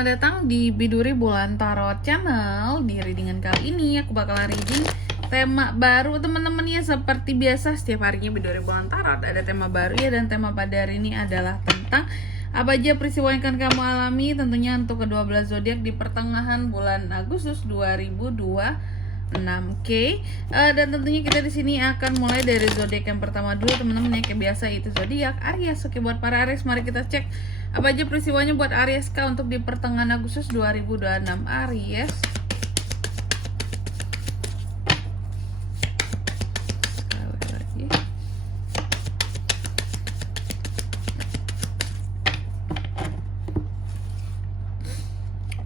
selamat datang di Biduri Bulan Tarot Channel. Di readingan kali ini aku bakal reading tema baru teman-teman ya. Seperti biasa setiap harinya Biduri Bulan Tarot ada tema baru ya. Dan tema pada hari ini adalah tentang apa aja peristiwa yang akan kamu alami tentunya untuk kedua belas zodiak di pertengahan bulan Agustus 2026. Dan tentunya kita di sini akan mulai dari zodiak yang pertama dulu teman-teman ya, kayak biasa itu zodiak Aries. Oke, buat para Aries mari kita cek apa aja peristiwanya buat Aries untuk di pertengahan Agustus 2026. Aries. Sekali lagi.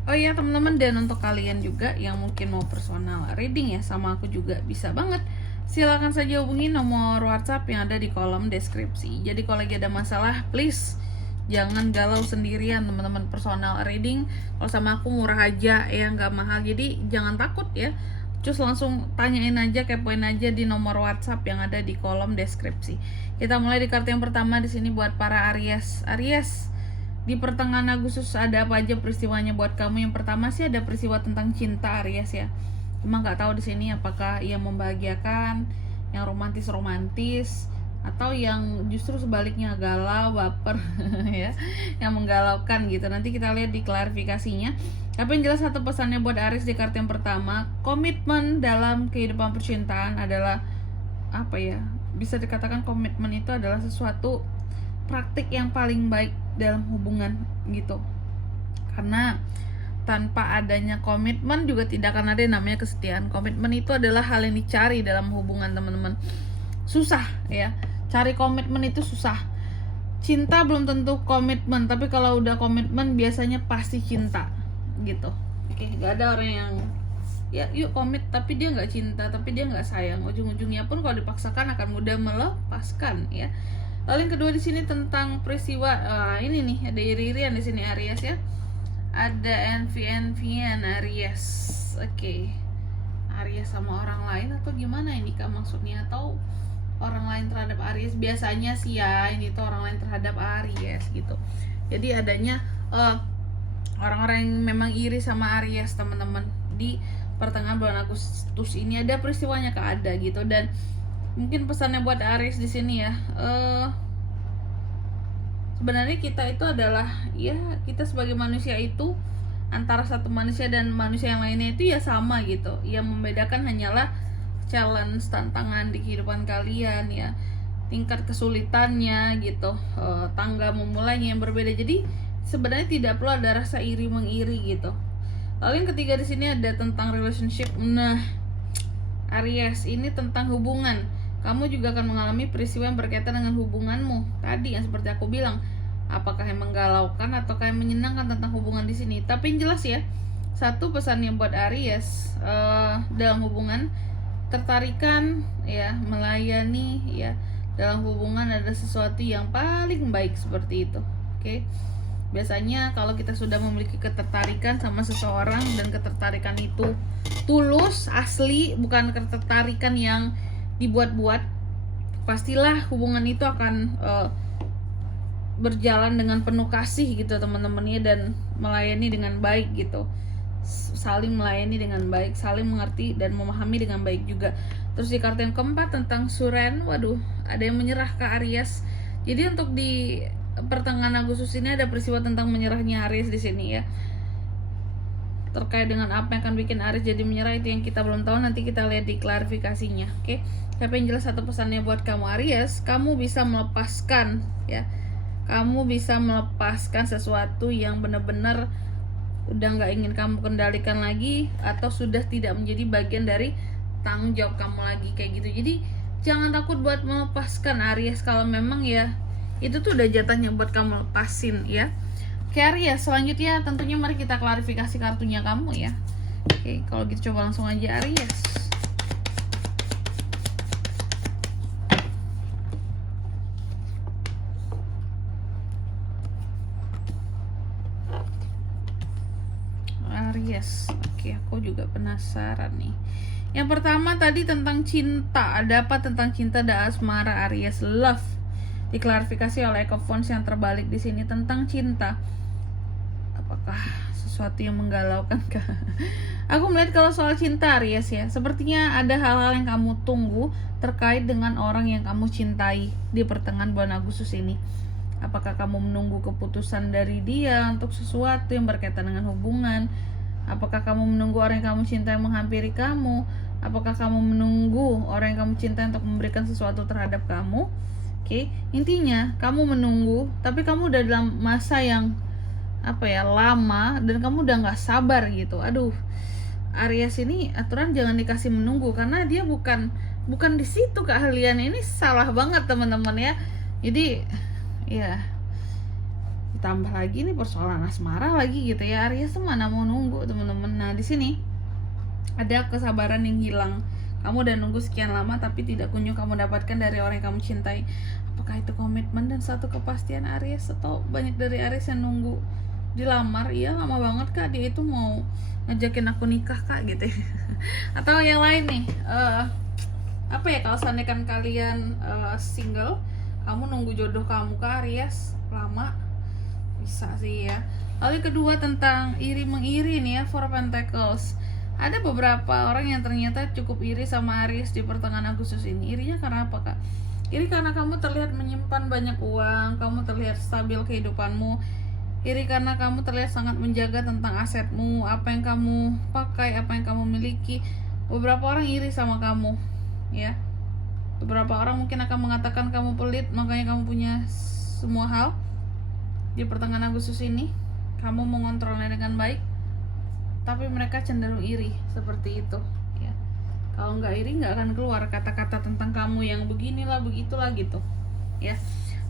Oh iya teman-teman, dan untuk kalian juga yang mungkin mau personal reading ya sama aku juga bisa banget. Silakan saja hubungi nomor WhatsApp yang ada di kolom deskripsi. Jadi kalau lagi ada masalah, please jangan galau sendirian teman-teman. Personal reading kalau sama aku murah aja ya, nggak mahal. Jadi jangan takut ya. Terus langsung tanyain aja, kepoin aja di nomor WhatsApp yang ada di kolom deskripsi. Kita mulai di kartu yang pertama di sini buat para Aries. Aries, di pertengahan Agustus ada apa aja peristiwanya buat kamu? Yang pertama sih ada peristiwa tentang cinta Aries ya. Cuma nggak tahu di sini apakah yang membahagiakan, yang romantis, atau yang justru sebaliknya galau, baper ya, yang menggalaukan gitu. Nanti kita lihat di klarifikasinya. Tapi yang jelas satu pesannya buat Aries di kartu yang pertama, komitmen dalam kehidupan percintaan adalah apa ya? Bisa dikatakan komitmen itu adalah sesuatu praktik yang paling baik dalam hubungan gitu. Karena tanpa adanya komitmen juga tidak akan ada yang namanya kesetiaan. Komitmen itu adalah hal yang dicari dalam hubungan teman-teman. Susah ya, cari komitmen itu susah. Cinta belum tentu komitmen, tapi kalau udah komitmen biasanya pasti cinta gitu. Oke, gak ada orang yang ya yuk komit tapi dia nggak cinta, tapi dia nggak sayang. Ujung-ujungnya pun kalau dipaksakan akan mudah melepaskan ya. Lalu yang kedua di sini tentang peristiwa ini nih, ada iri-irian di sini Aries ya. Ada envy-envyan Aries. Oke. Aries sama orang lain atau gimana ini Kak maksudnya, atau orang lain terhadap Aries? Biasanya sih ya ini tuh orang lain terhadap Aries gitu. Jadi adanya orang-orang yang memang iri sama Aries teman-teman di pertengahan bulan Agustus ini. Ada peristiwanya Kak, ada gitu. Dan mungkin pesannya buat Aries di sini ya, sebenarnya kita itu adalah ya, kita sebagai manusia itu antara satu manusia dan manusia yang lainnya itu ya sama gitu. Yang membedakan hanyalah challenge, tantangan di kehidupan kalian ya, tingkat kesulitannya gitu, tangga memulainya yang berbeda. Jadi sebenarnya tidak perlu ada rasa iri mengiri gitu. Lalu yang ketiga di sini ada tentang relationship. Nah, Aries ini tentang hubungan. Kamu juga akan mengalami peristiwa yang berkaitan dengan hubunganmu. Tadi yang seperti aku bilang, apakah yang menggalaukan ataukah yang menyenangkan tentang hubungan di sini. Tapi yang jelas ya, satu pesan yang buat Aries dalam hubungan, tertarikan ya, melayani ya. Dalam hubungan ada sesuatu yang paling baik seperti itu. Oke. Biasanya kalau kita sudah memiliki ketertarikan sama seseorang dan ketertarikan itu tulus, asli, bukan ketertarikan yang dibuat-buat, pastilah hubungan itu akan berjalan dengan penuh kasih gitu teman-temannya, dan melayani dengan baik gitu, saling melayani dengan baik, saling mengerti dan memahami dengan baik juga. Terus di kartu yang keempat tentang Suren, waduh, ada yang menyerah ke Aries. Jadi untuk di pertengahan Agustus ini ada peristiwa tentang menyerahnya Aries di sini ya. Terkait dengan apa yang akan bikin Aries jadi menyerah itu yang kita belum tahu, nanti kita lihat di klarifikasinya. Oke. Tapi yang jelas satu pesannya buat kamu Aries, kamu bisa melepaskan ya. Kamu bisa melepaskan sesuatu yang benar-benar udah nggak ingin kamu kendalikan lagi, atau sudah tidak menjadi bagian dari tanggung jawab kamu lagi kayak gitu. Jadi jangan takut buat melepaskan Aries kalau memang ya itu tuh udah jatahnya buat kamu lepasin ya. Oke Aries, selanjutnya tentunya mari kita klarifikasi kartunya kamu ya. Oke, kalau gitu coba langsung aja Aries. Aries, oke, aku juga penasaran nih. Yang pertama tadi tentang cinta, ada apa tentang cinta dan asmara Aries? Love. Diklarifikasi oleh Eko Fons yang terbalik di sini tentang cinta. Apakah sesuatu yang menggalaukan kah? Aku melihat kalau soal cinta Aries ya, sepertinya ada hal-hal yang kamu tunggu terkait dengan orang yang kamu cintai di pertengahan bulan Agustus ini. Apakah kamu menunggu keputusan dari dia untuk sesuatu yang berkaitan dengan hubungan? Apakah kamu menunggu orang yang kamu cintai menghampiri kamu? Apakah kamu menunggu orang yang kamu cintai untuk memberikan sesuatu terhadap kamu? Oke, intinya kamu menunggu, tapi kamu udah dalam masa yang lama, dan kamu udah nggak sabar gitu. Aduh, Aries ini aturan jangan dikasih menunggu, karena dia bukan di situ keahliannya. Ini salah banget teman-teman ya. Jadi ya, ditambah lagi nih persoalan asmara lagi gitu ya. Aries tuh mana mau nunggu teman-teman. Nah di sini ada kesabaran yang hilang. Kamu udah nunggu sekian lama tapi tidak kunjung kamu dapatkan dari orang yang kamu cintai. Apakah itu komitmen dan satu kepastian Aries, atau banyak dari Aries yang nunggu dilamar? Iya, lama banget kak, dia itu mau ngajakin aku nikah kak gitu ya. Atau yang lain nih, kalau seandainya kalian single, kamu nunggu jodoh kamu kak Aries lama, bisa sih ya. Lalu yang kedua tentang iri mengiri nih ya, Four Pentacles. Ada beberapa orang yang ternyata cukup iri sama Aries di pertengahan Agustus ini. Irinya karena apa kak? Iri karena kamu terlihat menyimpan banyak uang, kamu terlihat stabil kehidupanmu. Iri karena kamu terlihat sangat menjaga tentang asetmu, apa yang kamu pakai, apa yang kamu miliki. Beberapa orang iri sama kamu ya. Beberapa orang mungkin akan mengatakan kamu pelit, makanya kamu punya semua hal. Di pertengahan Agustus ini kamu mengontrolnya dengan baik, tapi mereka cenderung iri seperti itu ya. Kalau nggak iri nggak akan keluar kata-kata tentang kamu yang beginilah begitulah gitu ya.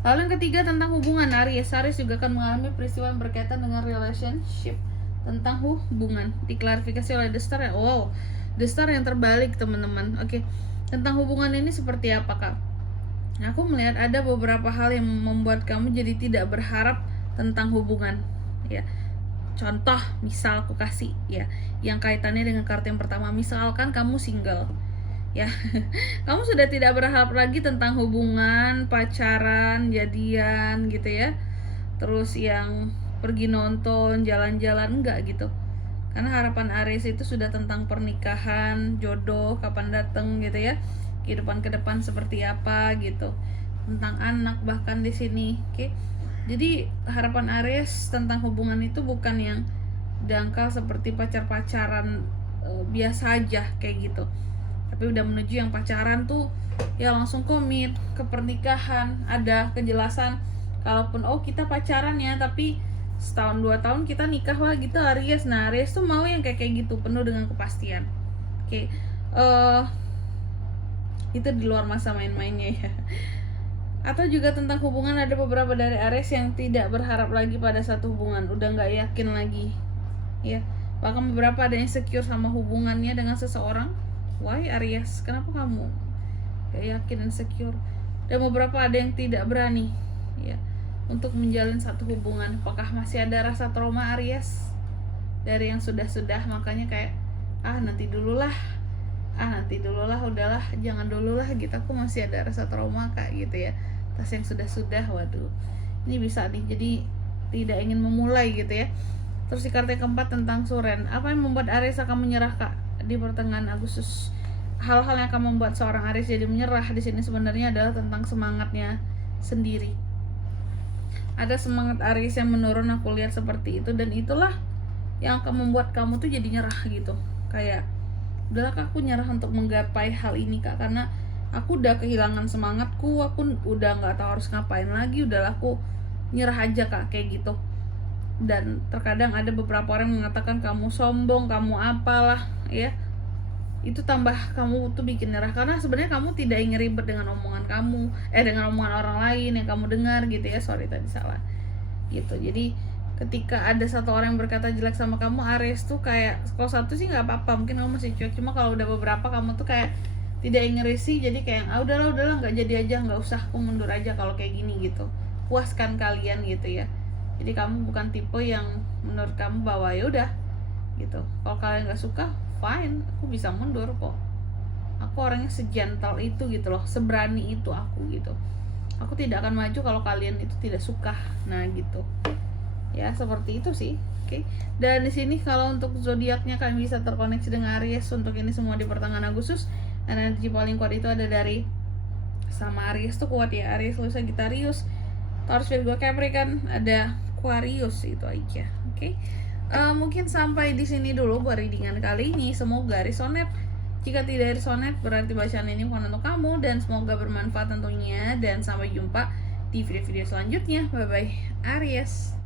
Lalu yang ketiga tentang hubungan Aries juga akan mengalami peristiwa yang berkaitan dengan relationship, tentang hubungan. Diklarifikasi oleh The Star ya. Wow, The Star yang terbalik teman-teman. Oke, tentang hubungan ini seperti apa kak? Aku melihat ada beberapa hal yang membuat kamu jadi tidak berharap tentang hubungan ya. Contoh, misal aku kasih ya, yang kaitannya dengan kartu yang pertama. Misalkan kamu single ya, kamu sudah tidak berharap lagi tentang hubungan, pacaran, jadian gitu ya. Terus yang pergi nonton, jalan-jalan, enggak gitu. Karena harapan Aries itu sudah tentang pernikahan, jodoh, kapan datang gitu ya, kehidupan ke depan seperti apa gitu, tentang anak bahkan di sini. Oke. Jadi harapan Aries tentang hubungan itu bukan yang dangkal seperti pacar-pacaran biasa aja kayak gitu, tapi udah menuju yang pacaran tuh ya langsung komit ke pernikahan, ada kejelasan. Kalaupun kita pacaran ya, tapi setahun 2 tahun kita nikah lah gitu Aries. Nah Aries tuh mau yang kayak gitu, penuh dengan kepastian. Oke, itu di luar masa main-mainnya ya. Atau juga tentang hubungan, ada beberapa dari Aries yang tidak berharap lagi pada satu hubungan, udah nggak yakin lagi ya. Bahkan beberapa ada yang insecure sama hubungannya dengan seseorang. Why Aries? Kenapa kamu gak yakin, insecure? Dan beberapa ada yang tidak berani ya untuk menjalin satu hubungan. Apakah masih ada rasa trauma Aries dari yang sudah-sudah, makanya kayak nanti dululah, udahlah jangan dululah gitu, aku masih ada rasa trauma kak gitu ya. Tas yang sudah-sudah, waduh ini bisa nih, jadi tidak ingin memulai gitu ya. Terus di kartu yang keempat tentang Suren. Apa yang membuat Aries akan menyerah kak di pertengahan Agustus? Hal-hal yang akan membuat seorang Aries jadi menyerah di sini sebenarnya adalah tentang semangatnya sendiri. Ada semangat Aries yang menurun, aku lihat seperti itu, dan itulah yang akan membuat kamu tuh jadi nyerah gitu. Kayak udahlah kak, aku nyerah untuk menggapai hal ini kak, karena aku udah kehilangan semangatku, aku udah nggak tahu harus ngapain lagi, udahlah aku nyerah aja kak kayak gitu. Dan terkadang ada beberapa orang yang mengatakan kamu sombong, kamu apalah ya, itu tambah kamu tuh bikin nyerah, karena sebenarnya kamu tidak ingin ribet dengan omongan kamu, dengan omongan orang lain yang kamu dengar gitu ya. Sorry tadi salah gitu. Jadi ketika ada satu orang yang berkata jelek sama kamu, Aries tuh kayak, kalau satu sih nggak apa-apa, mungkin kamu masih cuek, cuma kalau udah beberapa kamu tuh kayak tidak ingin risih, jadi kayak udahlah nggak jadi aja, nggak usah, aku mundur aja kalau kayak gini gitu, puaskan kalian gitu ya. Jadi kamu bukan tipe yang menurut kamu bahwa ya udah gitu, kalau kalian nggak suka fine, aku bisa mundur kok, aku orangnya segentle itu gitu loh, seberani itu aku gitu, aku tidak akan maju kalau kalian itu tidak suka. Nah gitu. Ya, seperti itu sih. Oke. Dan di sini kalau untuk zodiaknya kalian bisa terkoneksi dengan Aries untuk ini semua di pertengahan Agustus. Dan energi paling kuat itu ada dari sama Aries tuh kuat ya. Aries, Leo, Sagittarius, Taurus, Virgo, Capricorn, ada Aquarius itu aja. Oke. Mungkin sampai di sini dulu buat readingan kali ini. Semoga resonate. Jika tidak resonate berarti bacaan ini bukan untuk kamu, dan semoga bermanfaat tentunya, dan sampai jumpa di video-video selanjutnya. Bye bye Aries.